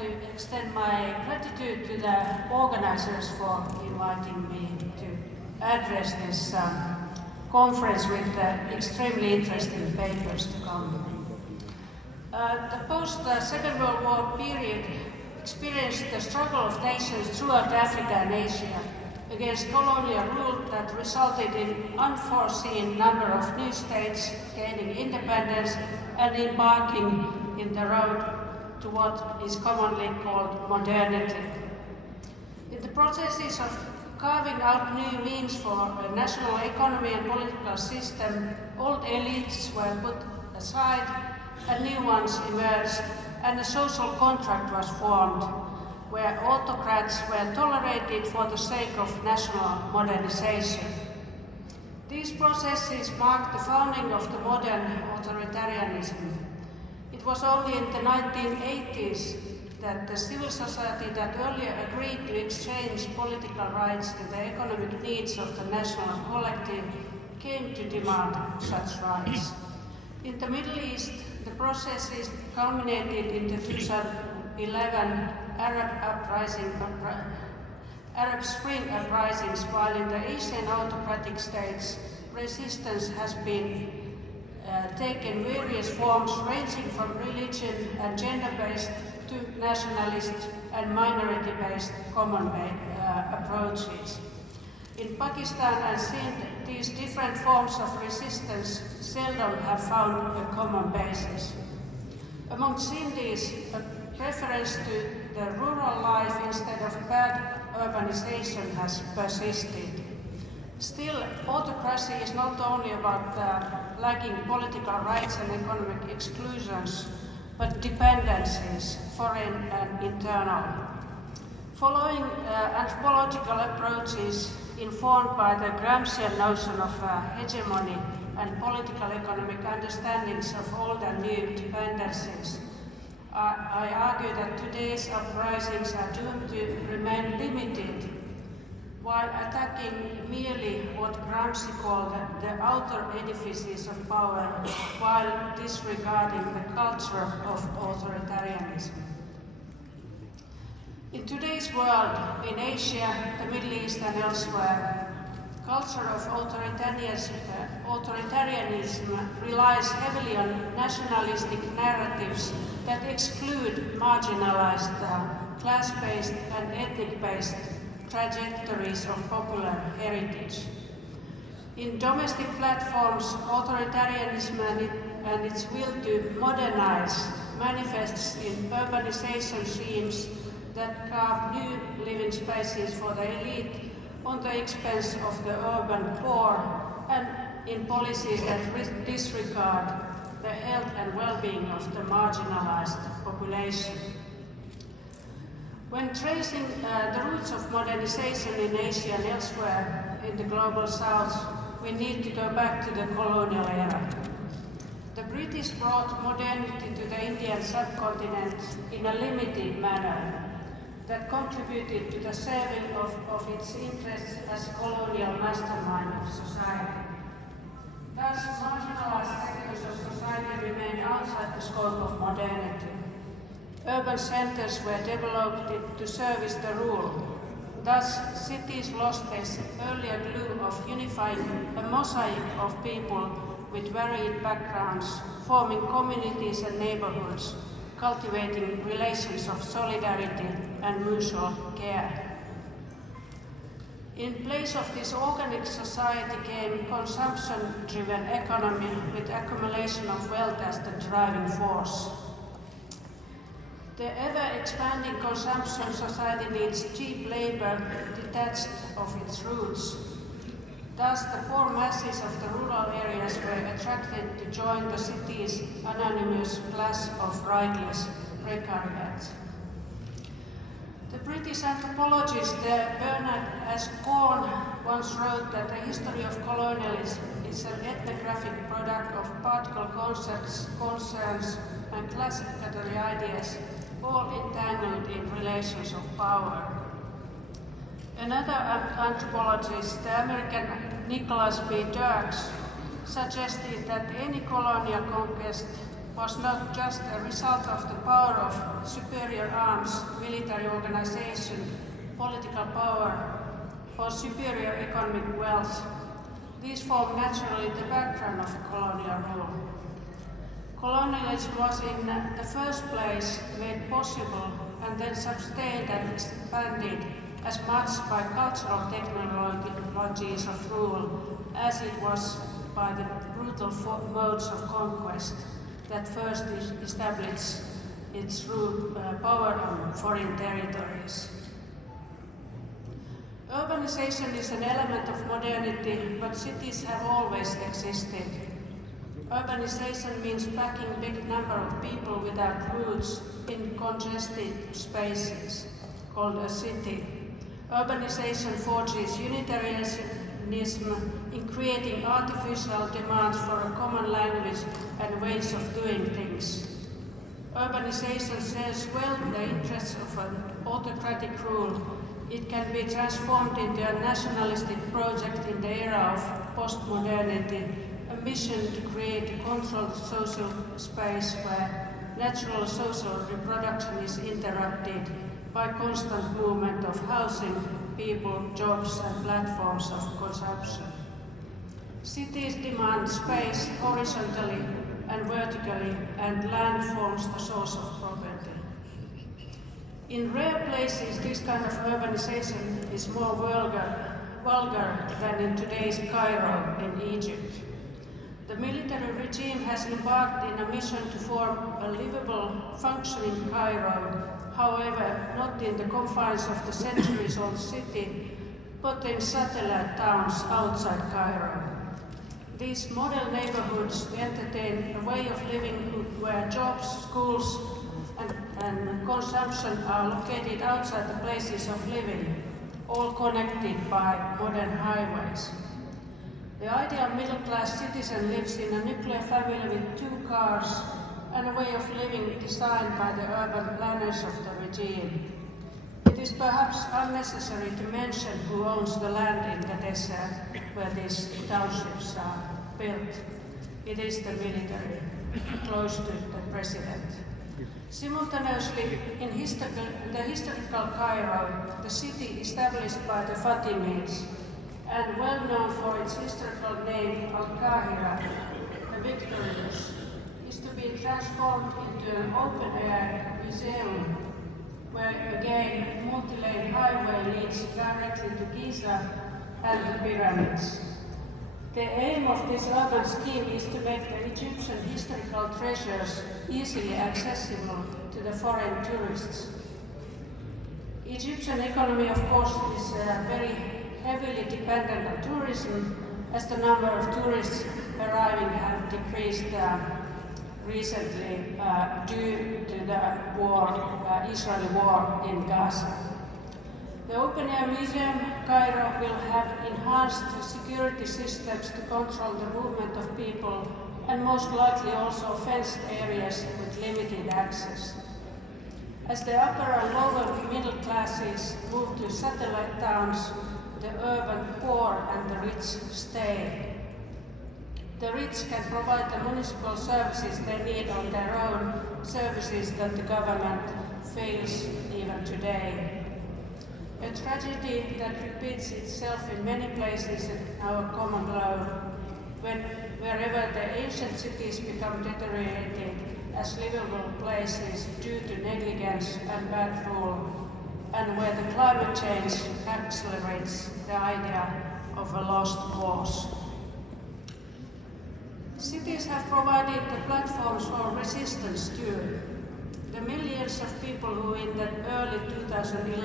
to extend my gratitude to the organizers for inviting me to address this conference with extremely interesting papers to come. The post-Second World War period experienced the struggle of nations throughout Africa and Asia against colonial rule that resulted in unforeseen number of new states gaining independence and embarking in the road to what is commonly called modernity. In the processes of carving out new means for a national economy and political system, old elites were put aside and new ones emerged, and a social contract was formed where autocrats were tolerated for the sake of national modernization. These processes marked the founding of the modern authoritarianism. It was only in the 1980s that the civil society that earlier agreed to exchange political rights to the economic needs of the national collective came to demand such rights. In the Middle East, the processes culminated in the 2011 Arab Spring uprisings, while in the Asian autocratic states, resistance has been taken various forms ranging from religion and gender-based to nationalist and minority-based common approaches. In Pakistan and Sindh, these different forms of resistance seldom have found a common basis. Among Sindhis, a preference to the rural life instead of bad urbanization has persisted. Still, autocracy is not only about lacking political rights and economic exclusions, but dependencies, foreign and internal. Following anthropological approaches informed by the Gramscian notion of hegemony and political economic understandings of old and new dependencies, I argue that today's uprisings are doomed to remain limited, while attacking merely what Gramsci called the outer edifices of power, while disregarding the culture of authoritarianism. In today's world, in Asia, the Middle East and elsewhere, the culture of authoritarianism relies heavily on nationalistic narratives that exclude marginalized, class-based and ethnic-based trajectories of popular heritage. In domestic platforms, authoritarianism and its will to modernize manifests in urbanization schemes that carve new living spaces for the elite on the expense of the urban poor, and in policies that disregard the health and well-being of the marginalized population. When tracing the roots of modernization in Asia and elsewhere in the global south, we need to go back to the colonial era. The British brought modernity to the Indian subcontinent in a limited manner that contributed to the serving of its interests as colonial mastermind of society. Thus, marginalized sectors of society remained outside the scope of modernity. Urban centers were developed to service the rule. Thus, cities lost their earlier glue of unifying a mosaic of people with varied backgrounds, forming communities and neighborhoods, cultivating relations of solidarity and mutual care. In place of this organic society came consumption-driven economy with accumulation of wealth as the driving force. The ever-expanding consumption society needs cheap labor detached of its roots. Thus, the poor masses of the rural areas were attracted to join the city's anonymous class of rightless precariat. The British anthropologist Bernard S. Corn once wrote that the history of colonialism is an ethnographic product of particle concepts, concerns, and classificatory ideas, all entangled in relations of power. Another anthropologist, the American Nicholas B. Dirks, suggested that any colonial conquest was not just a result of the power of superior arms, military organization, political power, or superior economic wealth. These form naturally the background of colonial rule. Colonialism was in the first place made possible and then sustained and expanded as much by cultural technologies of rule as it was by the brutal modes of conquest that first established its power on foreign territories. Urbanization is an element of modernity, but cities have always existed. Urbanization means packing a big number of people without roots in congested spaces, called a city. Urbanization forges Unitarianism in creating artificial demands for a common language and ways of doing things. Urbanization serves well the interests of an autocratic rule. It can be transformed into a nationalistic project in the era of postmodernity, a mission to create a controlled social space where natural social reproduction is interrupted by constant movement of housing, people, jobs, and platforms of consumption. Cities demand space horizontally and vertically, and land forms the source of property. In rare places, this kind of urbanization is more vulgar than in today's Cairo in Egypt. The military regime has embarked in a mission to form a livable, functioning Cairo, however, not in the confines of the centuries-old city, but in satellite towns outside Cairo. These model neighborhoods entertain a way of living where jobs, schools, and consumption are located outside the places of living, all connected by modern highways. The ideal middle-class citizen lives in a nuclear family with 2 cars and a way of living designed by the urban planners of the regime. It is perhaps unnecessary to mention who owns the land in the desert where these townships are built. It is the military, close to the president. Simultaneously, in the historical Cairo, the city established by the Fatimids, and well known for its historical name Al-Qahira, the victorious, is to be transformed into an open-air museum where again multi-lane highway leads directly to Giza and the pyramids. The aim of this urban scheme is to make the Egyptian historical treasures easily accessible to the foreign tourists. Egyptian economy, of course, is very heavily dependent on tourism, as the number of tourists arriving have decreased recently due to the Israeli war in Gaza. The open-air museum Cairo will have enhanced security systems to control the movement of people and most likely also fenced areas with limited access. As the upper and lower middle classes move to satellite towns, the urban poor and the rich stay. The rich can provide the municipal services they need on their own, services that the government fails even today. A tragedy that repeats itself in many places in our common globe, wherever the ancient cities become deteriorated as livable places due to negligence and bad rule, and where the climate change accelerates the idea of a lost cause. Cities have provided the platforms for resistance too. The millions of people who in the early 2011